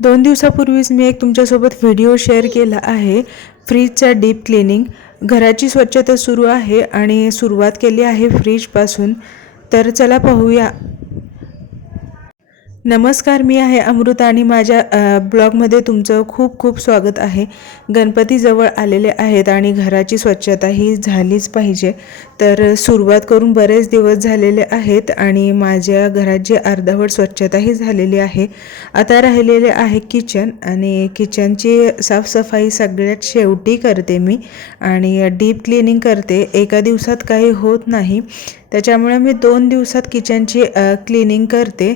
दोन दिवसापूर्वीच मी एक तुमच्यासोबत व्हिडिओ शेअर केला आहे. फ्रीजचा डीप क्लिनिंग. घराची स्वच्छता सुरू आहे आणि सुरुवात केली आहे फ्रीजपासून. तर चला पाहूया. नमस्कार मी आहे अमृता आणि माझ्या ब्लॉगमध्ये तुमचं खूप खूप स्वागत आहे. गणपती जवळ आलेले आहेत आणि घराची स्वच्छता ही झालीच पाहिजे. तर सुरुवात करून बरेच दिवस झालेले आहेत आणि माझ्या घरात जी अर्धवट स्वच्छताही झालेली आहे आता राहिलेले आहे किचन आणि किचनची साफसफाई सगळ्यात शेवटी करते मी आणि डीप क्लिनिंग करते. एका दिवसात काही होत नाही. त्याच्यामुळे मी दोन दिवसात किचनची क्लिनिंग करते.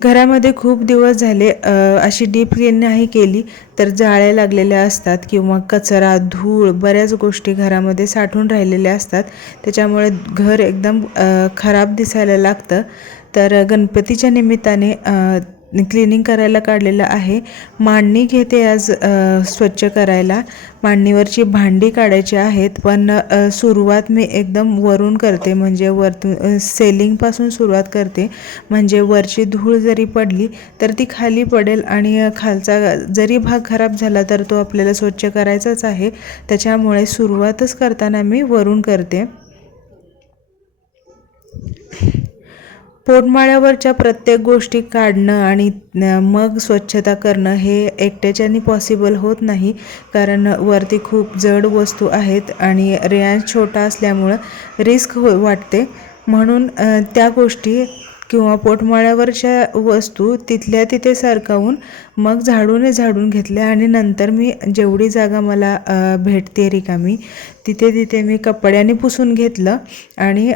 घरामध्ये खूप दिवस झाले अशी डीप क्लीन नाही केली तर जाळ्या लागलेल्या असतात किंवा कचरा धूळ बऱ्याच गोष्टी घरामध्ये साठून राहिलेल्या असतात. त्याच्यामुळे घर एकदम खराब दिसायला लागतं. तर गणपतीच्या निमित्ताने क्लिनिंग करायला काढलेलं आहे. मांडणी घेते आज स्वच्छ करायला. मांडणीवरची भांडी काढायची आहेत पण सुरुवात मी एकदम वरून करते. म्हणजे वरतून सेलिंगपासून सुरुवात करते. म्हणजे वरची धूळ जरी पडली तर ती खाली पडेल आणि खालचा जरी भाग खराब झाला तर तो आपल्याला स्वच्छ करायचाच आहे. त्याच्यामुळे सुरुवातच करताना मी वरून करते. पोटमाळ्यावरच्या प्रत्येक गोष्टी काढणं आणि मग स्वच्छता करणं हे एकट्याच्यानी पॉसिबल होत नाही. कारण वरती खूप जड वस्तू आहेत आणि रियाज छोटा असल्यामुळं रिस्क हो वाटते. म्हणून त्या गोष्टी किंवा पोटमाळ्यावरच्या वस्तू तिथल्या तिथे सरकावून मग झाडूने झाडून घेतल्या आणि नंतर मी जेवढी जागा मला भेटते रिकामी तिथे तिथे मी कपड्याने पुसून घेतलं आणि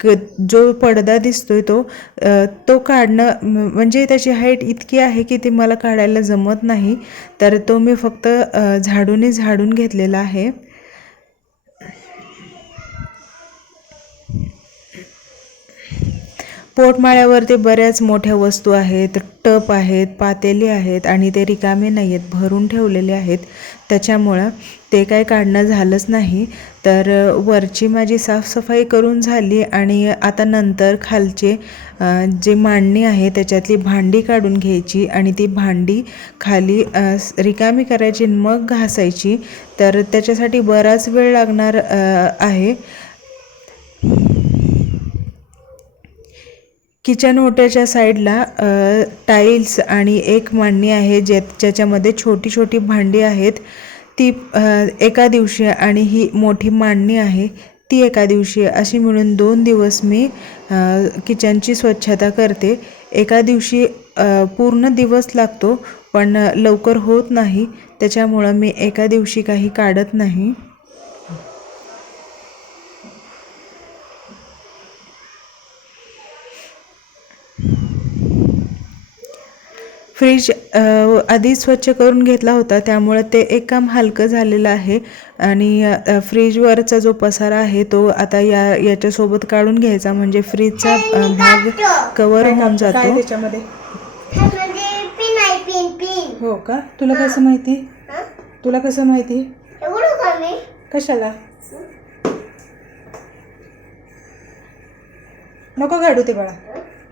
क जो पडदा दिसतोय तो तो काढणं म्हणजे त्याची हाईट इतकी आहे की ती मला काढायला जमत नाही तर तो मी फक्त झाडूने झाडून घेतलेला आहे. पोटमाळ्यावरती बऱ्याच मोठ्या वस्तू आहेत टप आहेत पातेली आहेत आणि ते रिकामे नाही आहेत भरून ठेवलेले आहेत. त्याच्यामुळं ते काय काढणं झालंच नाही. तर वरची माझी साफसफाई करून झाली आणि आता नंतर खालचे जे मांडणी आहे त्याच्यातली भांडी काढून घ्यायची आणि ती भांडी खाली रिकामी करायची मग घासायची. तर त्याच्यासाठी बराच वेळ लागणार आहे. किचन ओट्याच्या साईडला टाईल्स आणि एक मांडणी आहे जे ज्याच्यामध्ये छोटी छोटी भांडी आहेत. ती एका दिवशी आणि ही मोठी मांडणी आहे ती एका दिवशी. अशी मिळून दोन दिवस मी किचनची स्वच्छता करते. एका दिवशी पूर्ण दिवस लागतो पण लवकर होत नाही. त्याच्यामुळं मी एका दिवशी काही काढत नाही. फ्रीज आधी स्वच्छ करून घेतला होता. त्यामुळं ते एक काम हलकं झालेलं आहे. आणि फ्रीजवरचा जो पसारा आहे तो आता या याच्यासोबत काढून घ्यायचा. म्हणजे फ्रीजचा भाग कवर होऊन काय जातो. त्याच्यामध्ये? त्यामध्ये पिन आहे पिन पिन हो का? तुला कसं माहिती? हं? तुला कसं माहिती? कशाला? नको काढू ते बाळा.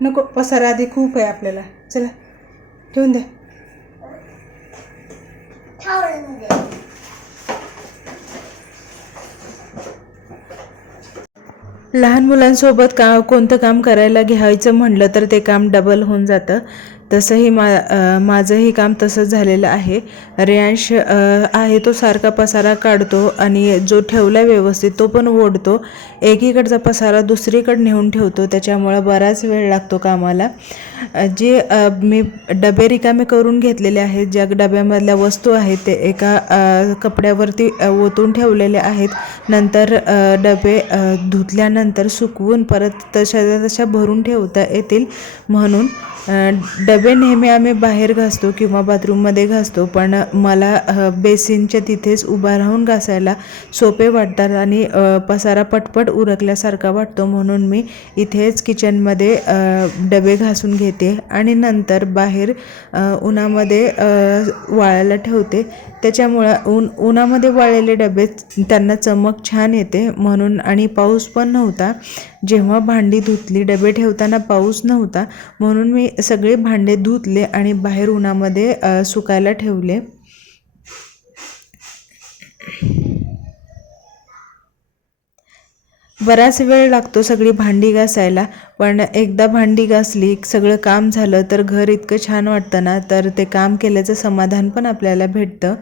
नको पसारा आधी खूप आहे आपल्याला. चला. ठेवून द्या दे. लहान मुलांसोबत का कोणतं काम करायला घ्यायचं म्हणलं तर ते काम डबल होऊन जातं. तसंही मा माझंही काम तसंच झालेलं आहे. रेयांश आहे तो सारखा पसारा काढतो आणि जो ठेवला व्यवस्थित तो पण ओढतो. एकीकडचा पसारा दुसरीकडे नेऊन ठेवतो. त्याच्यामुळं बराच वेळ लागतो कामाला. जे मी डबे रिकामे करून घेतलेले आहेत ज्या डब्यामधल्या वस्तू आहेत ते एका कपड्यावरती ओतून ठेवलेले आहेत. नंतर डबे धुतल्यानंतर सुकवून परत तशा तशा भरून ठेवता येतील म्हणून डबे नेहमी आम्ही बाहेर घासतो किंवा बाथरूममध्ये घासतो. पण मला बेसिनच्या तिथेच उभा राहून घासायला सोपे वाटतात आणि पसारा पटपट उरकल्यासारखा वाटतो. म्हणून मी इथेच किचनमध्ये डबे घासून घेते आणि नंतर बाहेर उन्हामध्ये वाळायला ठेवते. त्याच्यामुळं ऊन उन्हामध्ये वाळलेले डबे त्यांना चमक छान येते. म्हणून आणि पाऊस पण नव्हता. जेव्हा भांडी धुतली डबे ठेवताना पाऊस नव्हता. म्हणून मी सगळे भांडे धुतले आणि बाहेर उन्हामध्ये सुकायला ठेवले. बराच वेळ लागतो सगळी भांडी घासायला पण एकदा भांडी घासली सगळं काम झालं तर घर इतकं छान वाटतं ना तर ते काम केल्याचं समाधान पण आपल्याला भेटतं.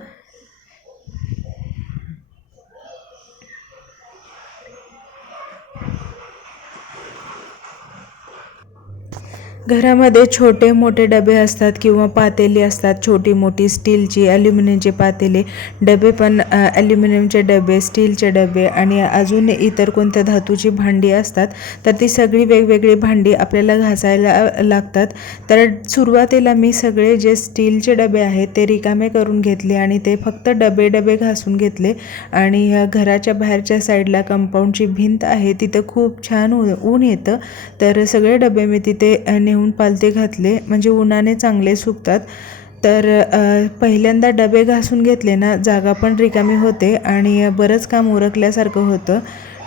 घरामध्ये छोटे मोठे डबे असतात किंवा पातेली असतात छोटी मोठी स्टीलची ॲल्युमिनियमचे पातेले. डबे पण ॲल्युमिनियमचे डबे स्टीलचे डबे आणि अजून इतर कोणत्या धातूची भांडी असतात तर ती सगळी वेगवेगळी भांडी आपल्याला घासायला लागतात. तर सुरुवातीला मी सगळे जे स्टीलचे डबे आहेत ते रिकामे करून घेतले आणि ते फक्त डबे डबे घासून घेतले. आणि घराच्या बाहेरच्या साईडला कंपाऊंडची भिंत आहे तिथं खूप छान ऊन ऊन येतं. तर सगळे डबे मी तिथे नेऊन पालते घातले म्हणजे उन्हाने चांगले सुकतात. तर पहिल्यांदा डबे घासून घेतले ना जागा पण रिकामी होते आणि बरंच काम उरकल्यासारखं होतं.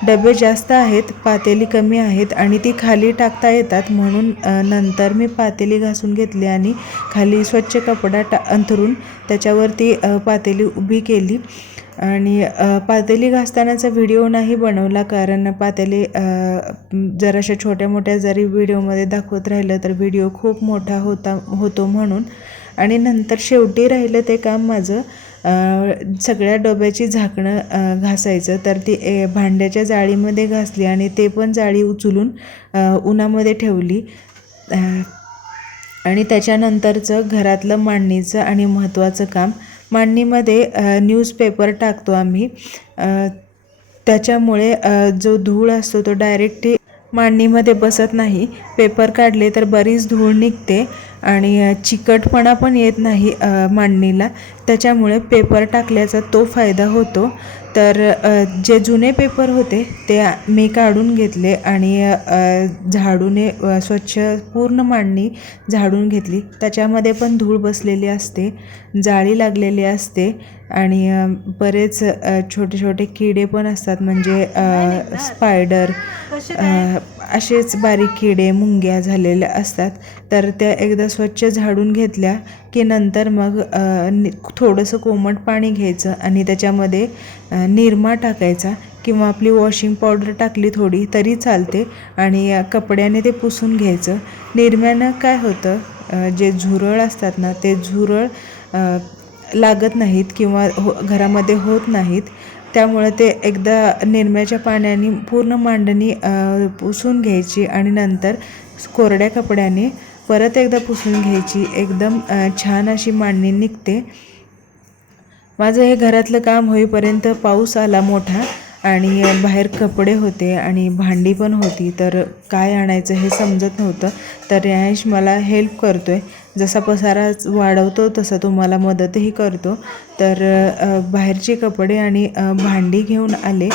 डबे जास्त आहेत पातेली कमी आहेत आणि ती खाली टाकता येतात म्हणून नंतर मी पातेली घासून घेतली आणि खाली स्वच्छ कपडा टा अंथरून त्याच्यावरती पातेली उभी केली. आणि पातेली घासतानाचा व्हिडिओ नाही बनवला कारण पातेली जराशा छोट्या मोठ्या जरी व्हिडिओमध्ये दाखवत राहिलं तर व्हिडिओ खूप मोठा होता होतो म्हणून. आणि नंतर शेवटी राहिलं ते काम माझं सगळ्या डब्याची झाकणं घासायचं. तर ती ए भांड्याच्या जाळीमध्ये घासली आणि ते पण जाळी उचलून उन्हामध्ये ठेवली. आणि त्याच्यानंतरचं घरातलं मांडणीचं आणि महत्त्वाचं काम मांडणीमध्ये न्यूजपेपर टाकतो आम्ही. त्याच्यामुळे जो धूळ असतो तो डायरेक्ट मांडणीमध्ये बसत नाही. पेपर काढले तर बरीच धूळ निघते. आणि चिकटपणा पण येत नाही मांडणीला. त्याच्यामुळे पेपर टाकल्याचा तो फायदा होतो. तर जे जुने पेपर होते ते मी काढून घेतले आणि झाडूने स्वच्छ पूर्ण मांडणी झाडून घेतली. त्याच्यामध्ये पण धूळ बसलेली असते जाळी लागलेली असते आणि बरेच छोटे छोटे किडे पण असतात. म्हणजे स्पायडर असेच बारीक किडे मुंग्या झालेल्या असतात. तर त्या एकदा स्वच्छ झाडून घेतल्या की नंतर मग थोडंसं कोमट पाणी घ्यायचं आणि त्याच्यामध्ये निरमा टाकायचा किंवा आपली वॉशिंग पावडर टाकली थोडी तरी चालते आणि कपड्याने ते पुसून घ्यायचं. निरम्यानं काय होतं जे झुरळ असतात ना ते झुरळ लागत नाहीत किंवा हो घरामध्ये होत नाहीत. त्यामुळे ते एकदा निरम्याच्या पाण्याने पूर्ण मांडणी पुसून घ्यायची आणि नंतर कोरड्या कपड्याने परत एकदा पुसून घ्यायची. एकदम छान अशी मांडणी निघते. माझं हे घरातलं काम होईपर्यंत पाऊस आला मोठा. आणि बाहेर कपडे होते आणि भांडी पण होती तर काय आणायचं हे समजत नव्हतं. तर रियांश मला हेल्प करतो आहे जसा पसारा वाढवतो तसा तो मला मदतही करतो. तर बाहेरचे कपडे आणि भांडी घेऊन आले.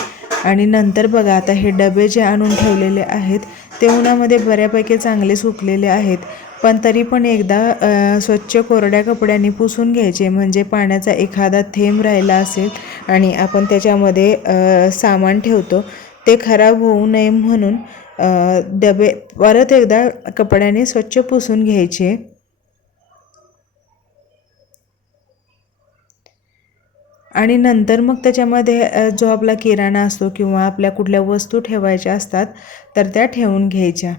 आणि नंतर बघा आता हे डबे जे आणून ठेवलेले आहेत ते उन्हामध्ये बऱ्यापैकी चांगले सुकलेले आहेत. पण तरी पण एकदा स्वच्छ कोरड्या कपड्यांनी पुसून घ्यायचे म्हणजे पाण्याचा एखादा थेंब राहिला असेल आणि आपण त्याच्यामध्ये सामान ठेवतो ते खराब होऊ नये म्हणून डबे परत एकदा कपड्याने स्वच्छ पुसून घ्यायचे. आणि नंतर मग त्याच्यामध्ये जो आपला किराणा असतो किंवा आपल्या कुठल्या वस्तू ठेवायच्या असतात तर त्या ठेवून घ्यायच्या.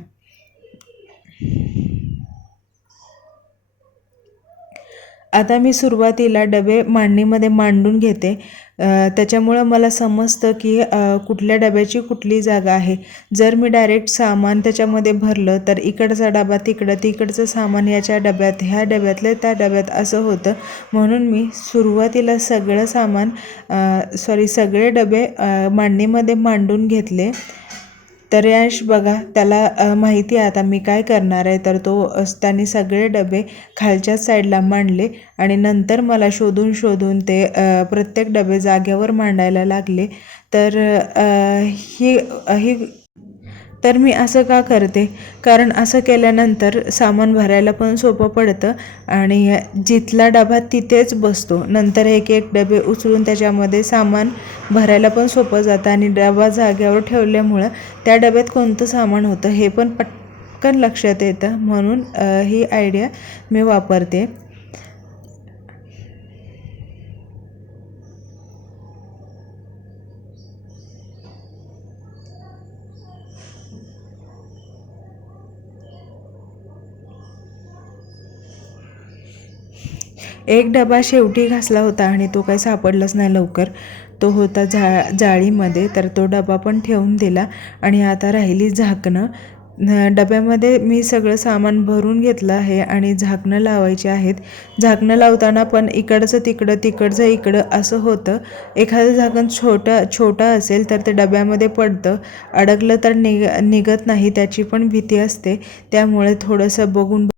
आता मी सुरुवातीला डबे मांडणीमध्ये मांडून घेते. त्याच्यामुळं मला समजतं की कुठल्या डब्याची कुठली जागा आहे. जर मी डायरेक्ट सामान त्याच्यामध्ये भरलं तर इकडचा डबा तिकडं तिकडचं सामान याच्या डब्यात ह्या डब्यातलं त्या डब्यात असं होतं. म्हणून मी सुरुवातीला सगळं सामान सॉरी सगळे डबे मांडणीमध्ये मांडून घेतले. तर यश बघा त्याला माहिती आहे आता मी काय करणार आहे. तर तो अ, त्यांनी सगळे डबे खालच्या साईडला मांडले आणि नंतर मला शोधून शोधून ते प्रत्येक डबे जागेवर मांडायला लागले. तर ही ही तर मी असं का करते? कारण असं केल्यानंतर सामान भरायला पण सोपं पडतं आणि जिथला डबा तिथेच बसतो. नंतर एक एक डबे उचलून त्याच्यामध्ये सामान भरायला पण सोपं जातं आणि डबा जाग्यावर ठेवल्यामुळं त्या डब्यात कोणतं सामान होतं हे पण पटकन लक्षात येतं म्हणून ही आयडिया मी वापरते. एक डबा शेवटी घासला होता आणि तो काही सापडलाच नाही लवकर. तो होता जा जाळीमध्ये तर तो डबा पण ठेवून दिला आणि आता राहिली झाकणं. डब्यामध्ये मी सगळं सामान भरून घेतलं आहे आणि झाकणं लावायची आहेत. झाकणं लावताना पण इकडचं तिकडं तिकडचं इकडं असं होतं. एखादं झाकण छोटं छोटं असेल तर ते डब्यामध्ये पडतं. अडकलं तर निग निघत नाही त्याची पण भीती असते. त्यामुळे थोडंसं बघून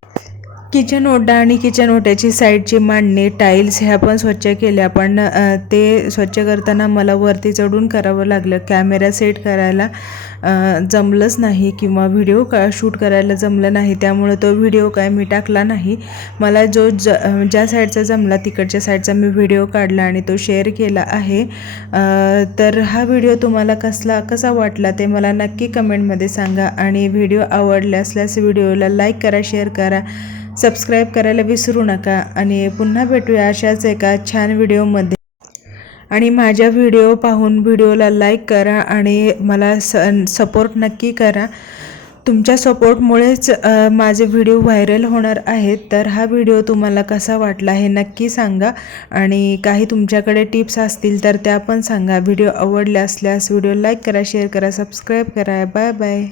किचन ओटा आणि किचन ओट्याची साईडची मांडणी टाईल्स ह्या पण स्वच्छ केल्या. पण ते स्वच्छ करताना मला वरती चढून करावं लागलं. कॅमेरा सेट करायला जमलंच नाही किंवा व्हिडिओ का शूट करायला जमलं नाही. त्यामुळे तो व्हिडिओ काय मी टाकला नाही. मला जो ज ज्या साईडचा जमला तिकडच्या साईडचा मी व्हिडिओ काढला आणि तो शेअर केला आहे. तर हा व्हिडिओ तुम्हाला कसला कसा वाटला ते मला नक्की कमेंटमध्ये सांगा. आणि व्हिडिओ आवडले असल्यास व्हिडिओला लाईक करा शेअर करा. सबस्क्राईब करायला विसरू नका आणि पुन्हा भेटूया अशाच एका छान व्हिडिओमध्ये. आणि माझ्या व्हिडिओ पाहून व्हिडिओला लाईक करा आणि मला स सपोर्ट नक्की करा. तुमच्या सपोर्टमुळेच माझे व्हिडिओ व्हायरल होणार आहेत. तर हा व्हिडिओ तुम्हाला कसा वाटला हे नक्की सांगा. आणि काही तुमच्याकडे टिप्स असतील तर त्या पण सांगा. व्हिडिओ आवडल्या असल्यास व्हिडिओ लाईक करा शेअर करा सबस्क्राईब करा. Bye bye.